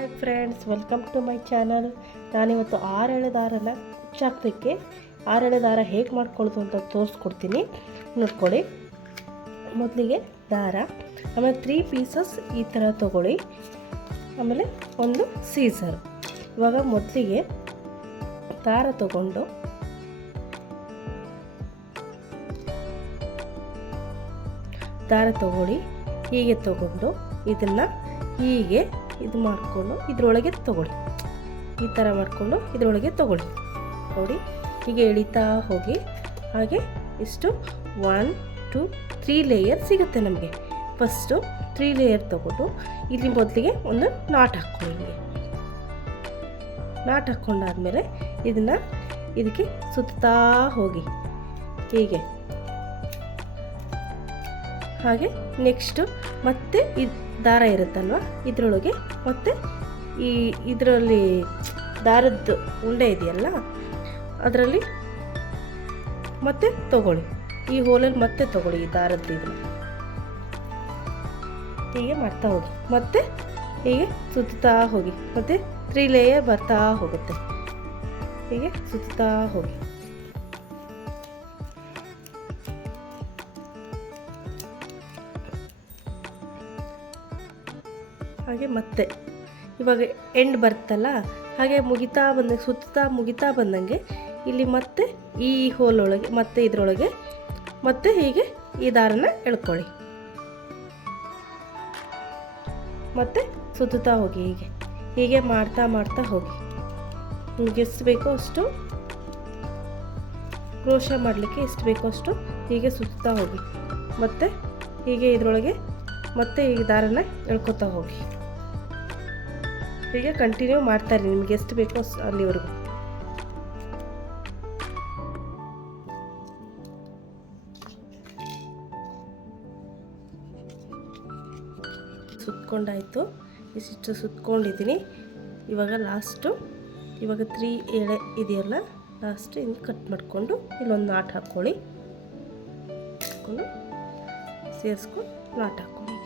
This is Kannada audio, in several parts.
Hi friends welcome to my channel ನಾನಿವತ್ತು ಆರೆಳೆ ದಾರನ ಕುಚ್ಚಾಕ್ಲಿಕ್ಕೆ ಆರೆಳೆ ದಾರ ಹೇಗೆ ಮಾಡ್ಕೊಳ್ಳೋದು ಅಂತ ತೋರಿಸ್ಕೊಡ್ತೀನಿ. ನೋಡ್ಕೊಳ್ಳಿ. ಮೊದಲಿಗೆ ದಾರ, ಆಮೇಲೆ ತ್ರೀ ಪೀಸಸ್ ಈ ಥರ ತೊಗೊಳ್ಳಿ. ಆಮೇಲೆ ಒಂದು ಸೀಸರ್ ಇವಾಗ ಮೊದಲಿಗೆ ದಾರ ತಗೊಂಡು, ದಾರ ತಗೊಳ್ಳಿ. ಹೀಗೆ ತಗೊಂಡು, ಇದನ್ನು ಹೀಗೆ ಇದು ಮಾಡಿಕೊಂಡು ಇದರೊಳಗೆ ತಗೊಳ್ಳಿ. ಈ ಥರ ಮಾಡಿಕೊಂಡು ಇದರೊಳಗೆ ತಗೊಳ್ಳಿ. ನೋಡಿ, ಹೀಗೆ ಎಳಿತಾ ಹೋಗಿ ಹಾಗೆ ಇಷ್ಟು ಒನ್ ಟು ತ್ರೀ ಲೇಯರ್ ಸಿಗುತ್ತೆ ನಮಗೆ. ಫಸ್ಟು ತ್ರೀ ಲೇಯರ್ ತೊಗೊಂಡು ಇಲ್ಲಿ ಮೊದಲಿಗೆ ಒಂದು ನಾಟ್ ಹಾಕ್ಕೊಳ್ಳಿ ಹಿಂಗೆ. ನಾಟ್ ಹಾಕ್ಕೊಂಡಾದ್ಮೇಲೆ ಇದನ್ನು ಇದಕ್ಕೆ ಸುತ್ತಾ ಹೋಗಿ. ಹೀಗೆ. ಹಾಗೆ ನೆಕ್ಸ್ಟು ಮತ್ತೆ ಈ ದಾರ ಇರುತ್ತಲ್ವ? ಇದರೊಳಗೆ ಮತ್ತೆ ಈ ಇದರಲ್ಲಿ ದಾರದ್ದು ಉಂಡೆ ಇದೆಯಲ್ಲ, ಅದರಲ್ಲಿ ಮತ್ತೆ ತಗೊಳ್ಳಿ. ಈ ಹೋಲಲ್ಲಿ ಮತ್ತೆ ತಗೊಳ್ಳಿ ಈ ದಾರದ್ದು ಇದನ್ನ. ಹೀಗೆ ಮಾಡ್ತಾ ಹೋಗಿ. ಮತ್ತೆ ಹೀಗೆ ಸುತ್ತಾ ಹೋಗಿ. ಮತ್ತೆ ತ್ರೀ ಲೇಯರ್ ಬರ್ತಾ ಹೋಗುತ್ತೆ. ಹೀಗೆ ಸುತ್ತಾ ಹೋಗಿ. ಹಾಗೆ ಮತ್ತೆ. ಇವಾಗ ಎಂಡ್ ಬರ್ತಲ್ಲ ಹಾಗೆ ಮುಗಿತಾ ಬಂದ, ಸುತ್ತಾ ಮುಗಿತಾ ಬಂದಂಗೆ ಇಲ್ಲಿ ಮತ್ತೆ ಈ ಹೋಲೊಳಗೆ, ಮತ್ತೆ ಇದರೊಳಗೆ, ಮತ್ತೆ ಹೀಗೆ ಈ ದಾರನ ಎಳ್ಕೊಳ್ಳಿ. ಮತ್ತೆ ಸುತ್ತುತ್ತಾ ಹೋಗಿ ಹೀಗೆ ಹೀಗೆ ಮಾಡ್ತಾ ಮಾಡ್ತಾ ಹೋಗಿ. ನಿಮ್ಗೆ ಎಷ್ಟು ಬೇಕೋ ಅಷ್ಟು ಕ್ರೋಶ ಮಾಡಲಿಕ್ಕೆ ಎಷ್ಟು ಬೇಕೋ ಅಷ್ಟು ಹೀಗೆ ಸುತ್ತಾ ಹೋಗಿ, ಮತ್ತೆ ಹೀಗೆ ಇದರೊಳಗೆ ಮತ್ತೆ ಈ ದಾರನ ಎಳ್ಕೊತಾ ಹೋಗಿ. ಹೀಗೆ ಕಂಟಿನ್ಯೂ ಮಾಡ್ತಾರೆ, ನಿಮ್ಗೆ ಎಷ್ಟು ಬೇಕೋ ಅಲ್ಲಿವರೆಗೂ. ಸುತ್ಕೊಂಡಾಯಿತು. ಇಷ್ಟು ಸುತ್ಕೊಂಡಿದ್ದೀನಿ. ಇವಾಗ ಲಾಸ್ಟು ಇವಾಗ ತ್ರೀ ಎಳೆ ಇದೆಯಲ್ಲ ಲಾಸ್ಟ್ ಹಿಂಗೆ ಕಟ್ ಮಾಡಿಕೊಂಡು ಇಲ್ಲೊಂದು ನಾಟ್ ಹಾಕ್ಕೊಳ್ಳಿ. ಹಾಕ್ಕೊಂಡು ಸೇರಿಸ್ಕೊಂಡು ನಾಟ್ ಹಾಕ್ಕೊಳ್ಳಿ?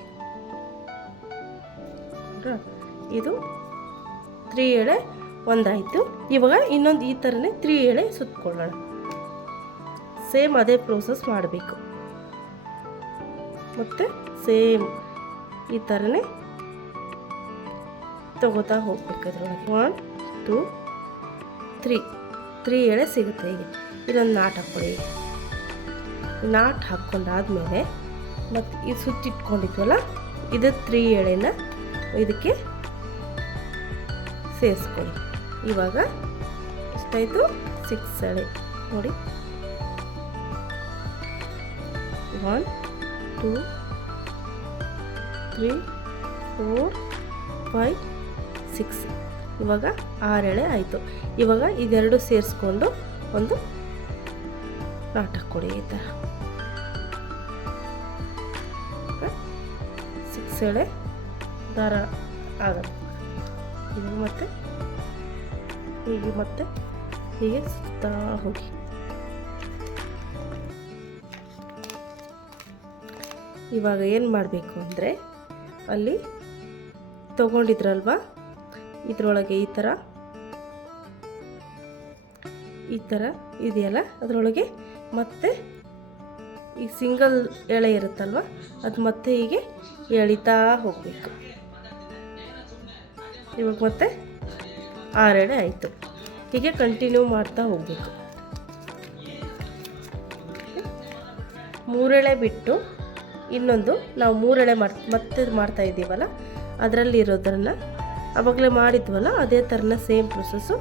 ಇದು ತ್ರೀ ಎಳೆ ಒಂದಾಯಿತು. ಇವಾಗ ಇನ್ನೊಂದು ಈ ಥರನೇ ತ್ರೀ ಎಳೆ ಸುತ್ತಕೊಳ್ಳೋಣ ಸೇಮ್ ಅದೇ ಪ್ರೋಸೆಸ್ ಮಾಡಬೇಕು. ಮತ್ತು ಸೇಮ್ ಈ ಥರನೇ ತಗೋತಾ ಹೋಗ್ಬೇಕು ಅದ್ರೊಳಗೆ ಒನ್ ಟೂ ತ್ರೀ ತ್ರೀ ಎಳೆ ಸಿಗುತ್ತೆ ಈಗ ಇದೊಂದು ನಾಟ್ ಹಾಕ್ಕೊಳ್ಳಿ. ನಾಟ್ ಹಾಕ್ಕೊಂಡಾದ್ಮೇಲೆ ಮತ್ತು ಇದು ಸುತ್ತಿಟ್ಕೊಂಡಿದ್ವಲ್ಲ, ಇದು ತ್ರೀ ಎಳೆನ ಇದಕ್ಕೆ ಸೇರಿಸ್ಕೊಳ್ಳಿ ಇವಾಗ ಎಷ್ಟಾಯಿತು ಸಿಕ್ಸ್ ಎಳೆ ನೋಡಿ. One two three four five six ಇವಾಗ ಎಳೆ ಆಯಿತು. ಇವಾಗ ಇದೆರಡು ಸೇರಿಸ್ಕೊಂಡು ಒಂದು ನಾಟಕ ಕೊಡಿ ಈ ಥರ ಸಿಕ್ಸ್ ಎಳೆ ದಾರ ಆಗುತ್ತೆ. ಇವಾಗ ಮತ್ತೆ ಹೀಗೆ ಮತ್ತೆ ಹೀಗೆ ಸುತ್ತಾ ಹೋಗಿ. ಇವಾಗ ಏನು ಮಾಡಬೇಕು ಅಂದರೆ ಅಲ್ಲಿ ತಗೊಂಡಿದ್ರಲ್ವಾ? ಇದರೊಳಗೆ ಈ ಥರ ಈ ಥರ ಇದೆಯಲ್ಲ? ಅದರೊಳಗೆ ಮತ್ತೆ ಈ ಸಿಂಗಲ್ ಎಳೆ ಇರುತ್ತಲ್ವ? ಅದು ಮತ್ತೆ ಹೀಗೆ ಎಳಿತಾ ಹೋಗಬೇಕು. ಇವಾಗ ಮತ್ತೆ ಆರೆಳೆ ಆಯಿತು. ಹೀಗೆ ಕಂಟಿನ್ಯೂ ಮಾಡ್ತಾ ಹೋಗಬೇಕು. ಮೂರೆಳೆ ಬಿಟ್ಟು ಇನ್ನೊಂದು ನಾವು ಮೂರೆಳೆ ಮಾಡ್, ಮತ್ತೆ ಮಾಡ್ತಾ ಇದ್ದೀವಲ್ಲ ಅದರಲ್ಲಿ ಇರೋದನ್ನು ಆವಾಗಲೇ ಮಾಡಿದ್ವಲ್ಲ, ಅದೇ ಥರನ ಸೇಮ್ ಪ್ರೊಸೆಸ್ಸು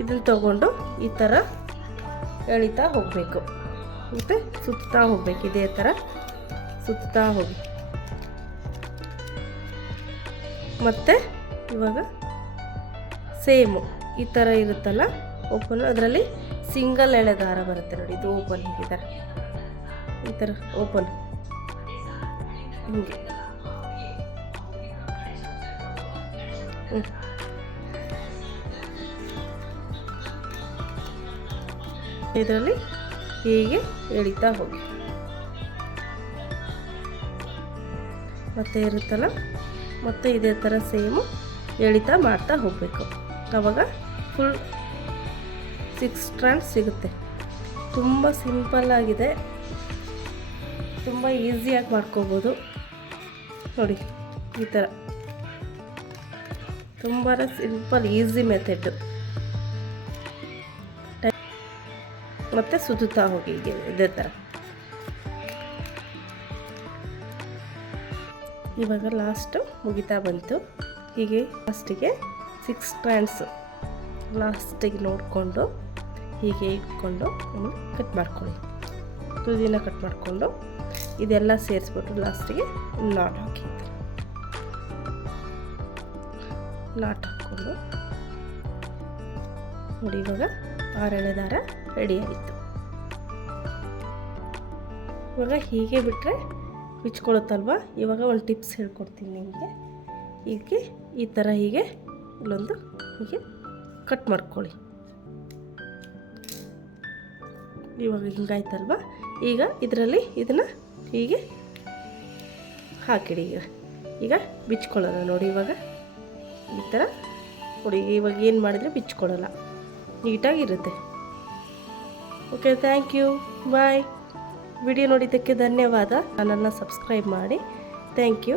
ಇದನ್ನು ತಗೊಂಡು ಈ ಥರ ಎಳಿತಾ ಹೋಗಬೇಕು. ಮತ್ತು ಸುತ್ತಾ ಹೋಗ್ಬೇಕು, ಇದೇ ಥರ ಸುತ್ತಾ ಹೋಗಿ. ಮತ್ತು ಇವಾಗ ಸೇಮು ಈ ಥರ ಇರುತ್ತಲ್ಲ? ಓಪನ್ ಅದರಲ್ಲಿ ಸಿಂಗಲ್ ಎಳೆ ದಾರ ಬರುತ್ತೆ ನೋಡಿ. ಇದು ಓಪನ್ ಥರ ಈ ಥರ ಓಪನ್ ಹಿಂಗೆ. ಹ್ಞೂ ಇದರಲ್ಲಿ ಹೀಗೆ ಎಳಿತಾ ಹೋಗಿ. ಮತ್ತೆ ಇರುತ್ತಲ್ಲ? ಮತ್ತೆ ಇದೇ ಥರ ಸೇಮು ಎಳಿತಾ ಮಾಡ್ತಾ ಹೋಗಬೇಕು. ಆವಾಗ ಫುಲ್ ಸಿಕ್ಸ್ ಸ್ಟ್ರ್ಯಾಂಡ್ ಸಿಗುತ್ತೆ. ತುಂಬ ಸಿಂಪಲ್ಲಾಗಿದೆ ತುಂಬ ಈಸಿಯಾಗಿ ಮಾಡ್ಕೋಬೋದು. ನೋಡಿ, ಈ ಥರ ತುಂಬಾ ಸಿಂಪಲ್ ಈಸಿ ಮೆಥಡ್ ಮತ್ತು ಸುದುತ್ತಾ ಹೋಗಿ ಹೀಗೆ, ಇದೇ ಥರ ಇವಾಗ ಲಾಸ್ಟು ಮುಗಿತಾ ಬಂತು. ಹೀಗೆ ಫಸ್ಟಿಗೆ ಸಿಕ್ಸ್ ಸ್ಟ್ಯಾಂಡ್ಸ್ ಲಾಸ್ಟಿಗೆ ನೋಡಿಕೊಂಡು ಹೀಗೆ ಇಟ್ಕೊಂಡು ಕಟ್ ಮಾಡ್ಕೊಳ್ಳಿ. ತುದಿನ ಕಟ್ ಮಾಡಿಕೊಂಡು ಇದೆಲ್ಲ ಸೇರಿಸ್ಬಿಟ್ಟು ಲಾಸ್ಟಿಗೆ ನಾಟ್ ಹಾಕಿ. ನಾಟ್ ಹಾಕ್ಕೊಂಡು ನೋಡಿ ಇವಾಗ ಆರಳೆ ದಾರ ರೆಡಿ ಆಯಿತು ಇವಾಗ ಹೀಗೆ ಬಿಟ್ಟರೆ ಬಿಚ್ಕೊಳುತ್ತಲ್ವ ಇವಾಗ ಒಂದು ಟಿಪ್ಸ್ ಹೇಳ್ಕೊಡ್ತೀನಿ ನಿಮಗೆ. ಹೀಗೆ ಈ ಥರ ಹೀಗೆ ಇಲ್ಲೊಂದು ಹೀಗೆ ಕಟ್ ಮಾಡ್ಕೊಳ್ಳಿ. ಇವಾಗ ಹಿಂಗಾಯ್ತಲ್ವ? ಈಗ ಇದರಲ್ಲಿ ಇದನ್ನು ಹೀಗೆ ಹಾಕಿಡಿ ಈಗ. ಈಗ ಬಿಚ್ಕೊಳ್ಳೋಣ ನೋಡಿ ಇವಾಗ. ಈ ಥರ ನೋಡಿ, ಇವಾಗ ಏನು ಮಾಡಿದರೆ ಬಿಚ್ಕೊಳ್ಳಲ್ಲ. ನೀಟಾಗಿರುತ್ತೆ. Okay thank you bye video ನೋಡಿದ್ದಕ್ಕೆ ಧನ್ಯವಾದ. ನನ್ನನ್ನು ಸಬ್ಸ್ಕ್ರೈಬ್ ಮಾಡಿ. Thank you